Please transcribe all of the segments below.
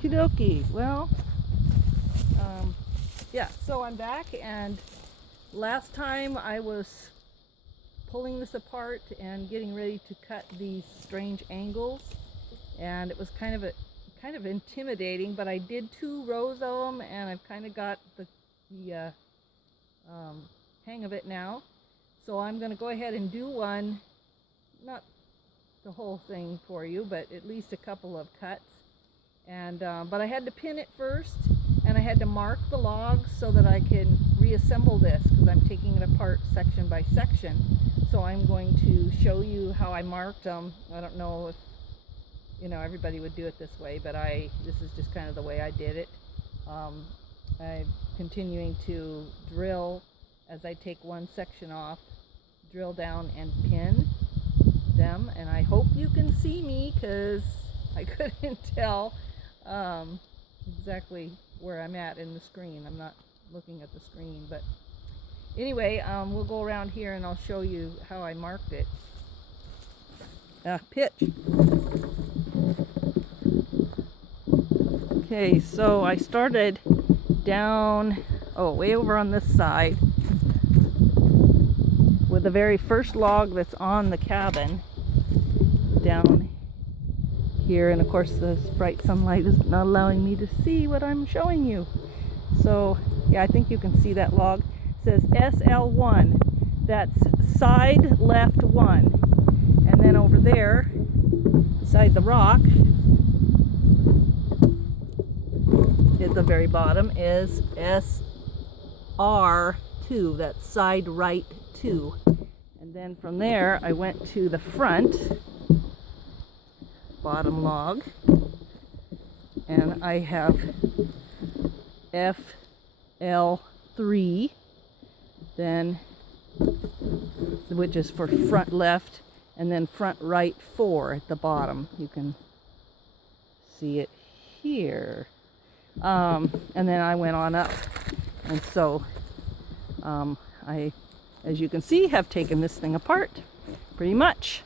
Okie dokie. Well, yeah, so I'm back, and last time I was pulling this apart and getting ready to cut these strange angles, and it was kind of intimidating, but I did 2 rows of them, and I've kind of got the hang of it now. So I'm going to go ahead and do one, not the whole thing for you, but at least a couple of cuts. And but I had to pin it first, and I had to mark the logs so that I can reassemble this, because I'm taking it apart section by section. So I'm going to show you how I marked them. I don't know if everybody would do it this way, but this is just kind of the way I did it. I'm continuing to drill as I take one section off, drill down and pin them, and I hope you can see me, because I couldn't tell exactly where I'm at in the screen. I'm not looking at the screen, but anyway, we'll go around here and I'll show you how I marked it. Pitch. Okay, so I started down, way over on this side with the very first log that's on the cabin down here, and of course the bright sunlight is not allowing me to see what I'm showing you. So yeah, I think you can see that log. It says SL1, that's side left 1, and then over there beside the rock at the very bottom is SR2, that's side right 2. And then from there I went to the front bottom log, and I have FL3, then, which is for front left, and then front right 4 at the bottom. You can see it here. And then I went on up, and so I, as you can see, have taken this thing apart pretty much.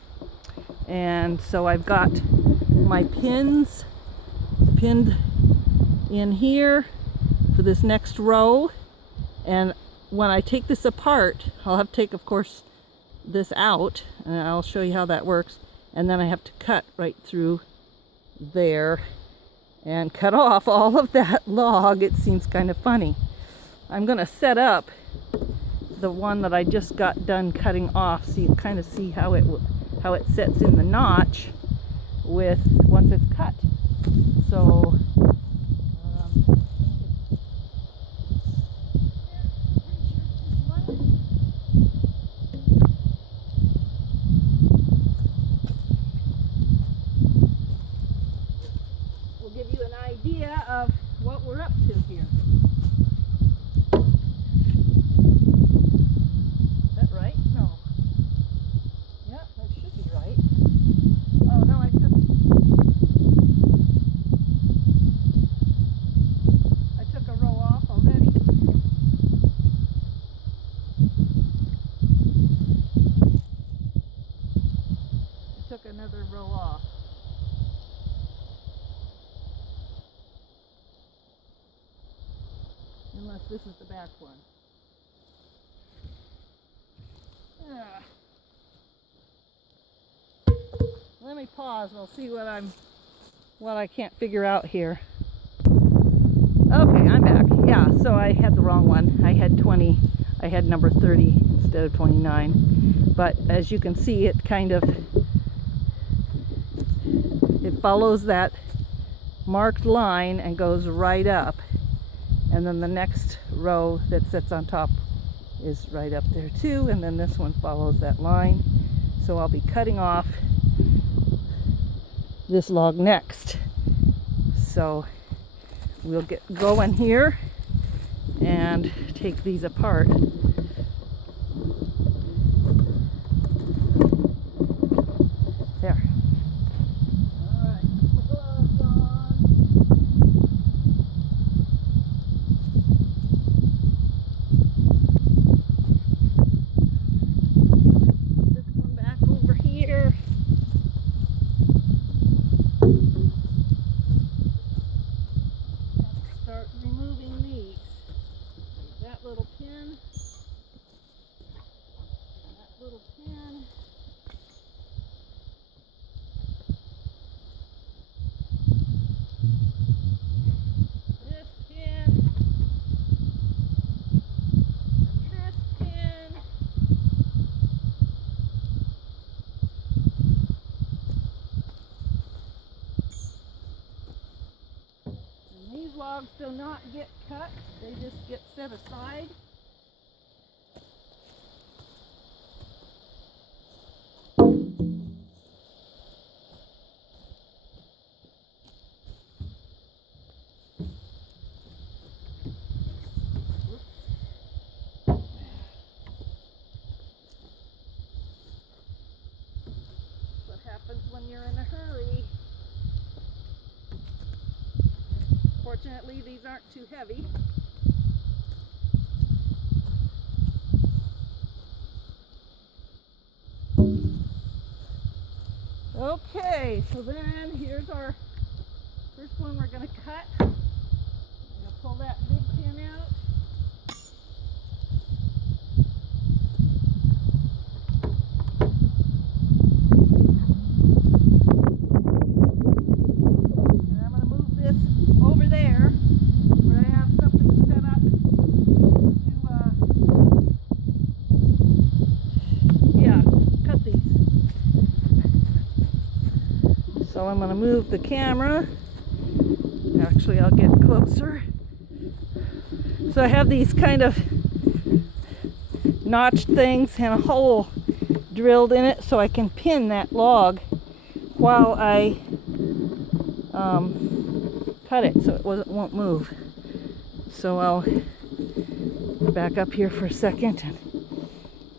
And so I've got my pins pinned in here for this next row, and when I take this apart, I'll have to take, of course, this out, and I'll show you how that works, and then I have to cut right through there and cut off all of that log. It seems kind of funny. I'm going to set up the one that I just got done cutting off, so you can kind of see how it sets in the notch with once it's cut. So we'll give you an idea of what we're up to here. Is that right? No. Yeah, that should be right. Oh no, I took a row off already. I took another row off. Unless this is the back one. Let me pause and I'll see what I can't figure out here. Okay, I'm back. Yeah, so I had the wrong one. I had number 30 instead of 29. But as you can see, it follows that marked line and goes right up. And then the next row that sits on top is right up there too, and then this one follows that line. So I'll be cutting off this log next. So we'll get going here and take these apart. There. Here. this pin, and this pin. And these logs do not get cut, they just get set aside. When you're in a hurry. Fortunately, these aren't too heavy. Okay, so then here's our first one we're going to cut. I'm going to pull that big pin out. So I'm going to move the camera. Actually, I'll get closer. So I have these kind of notched things and a hole drilled in it so I can pin that log while I cut it so it won't move. So I'll back up here for a second and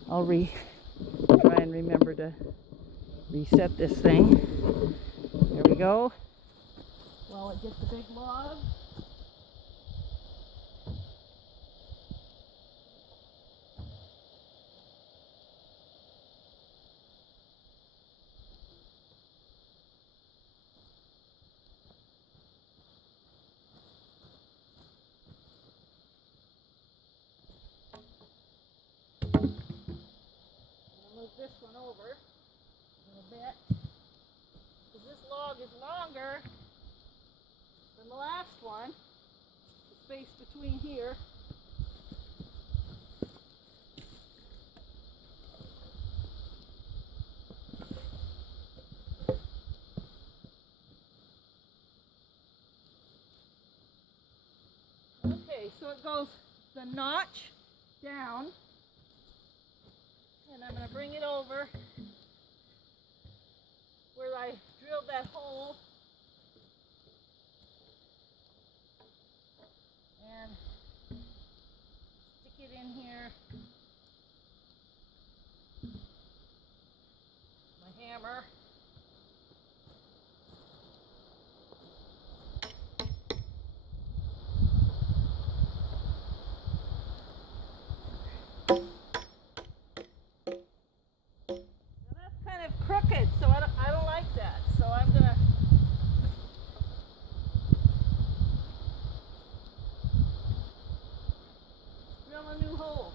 I'll try and remember to reset this thing. There we go. While it gets the big log. Move this one over a little bit. Because this log is longer than the last one. The space between here. Okay, so it goes the notch down. And I'm going to bring it over where I drilled that hole and stick it in here. My hammer. Crooked, so I don't like that. So I'm gonna drill a new hole.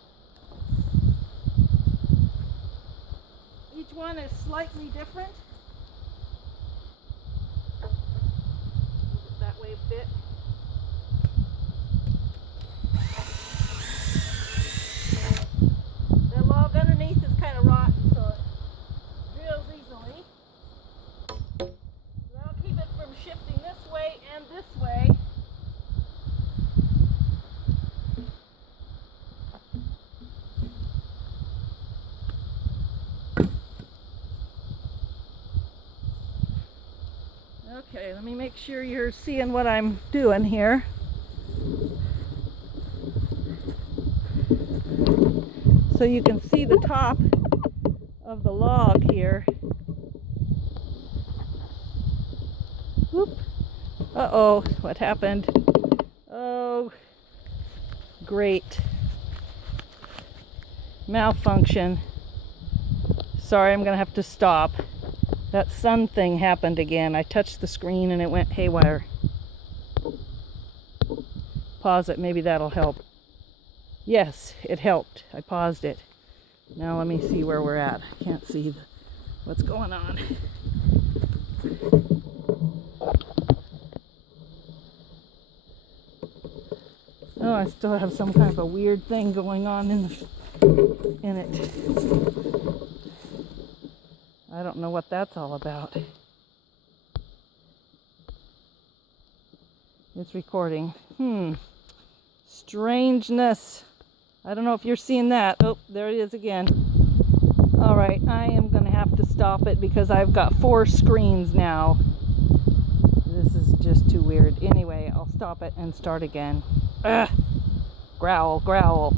Each one is slightly different. Move it that way a bit. The log underneath is kind of rotten, so it drills easily. That'll keep it from shifting this way and this way. Okay, let me make sure you're seeing what I'm doing here. So you can see the top of the log here. Whoop. Uh-oh, what happened? Oh, great. Malfunction. Sorry, I'm gonna have to stop. That sun thing happened again. I touched the screen and it went haywire. Pause it, maybe that'll help. Yes, it helped. I paused it. Now let me see where we're at. I can't see what's going on. Oh, I still have some kind of a weird thing going on in it. I don't know what that's all about. It's recording. Strangeness. I don't know if you're seeing that. Oh, there it is again. All right, I am going to have to stop it because I've got 4 screens now. This is just too weird. Anyway, I'll stop it and start again. Ugh. Growl, growl.